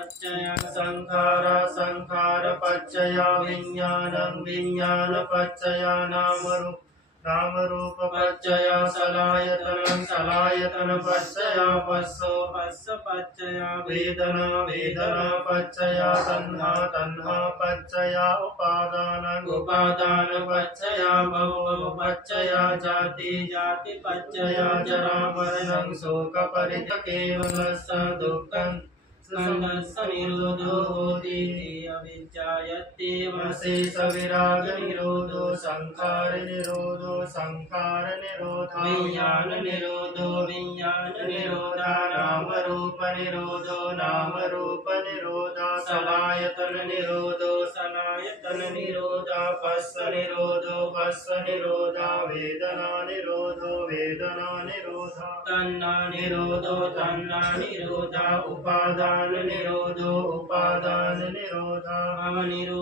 पच्चय संखार संखार पच्चय विज्ञानं विज्ञान पच्चय नाम रूप पच्चय सलायतन सलायतन पच्चय पस्सो पस्स पच्चय वेदना वेदना पच्चय तन्हा तन्हा पच्चय उपादान उपादान पच्चय भव पच्चय जाति जाति पच्चय जरा मरणं शोक परिदेव केवलस्य दुःखं स्कन्धस्य निरोधो होति अविद्यायत्येव शेष विराग निरोधो संखार निरोधो संखार निरोधो विज्ञान निरोधो विज्ञान निरोधा नाम रूप निरोधो नाम रूप निरोधा सलायतन निरोधो सलायतन निरोधा पस्स निरोधा वेदना निरोधा तन्ना निरोधा उपादान निरोधा भव निरोध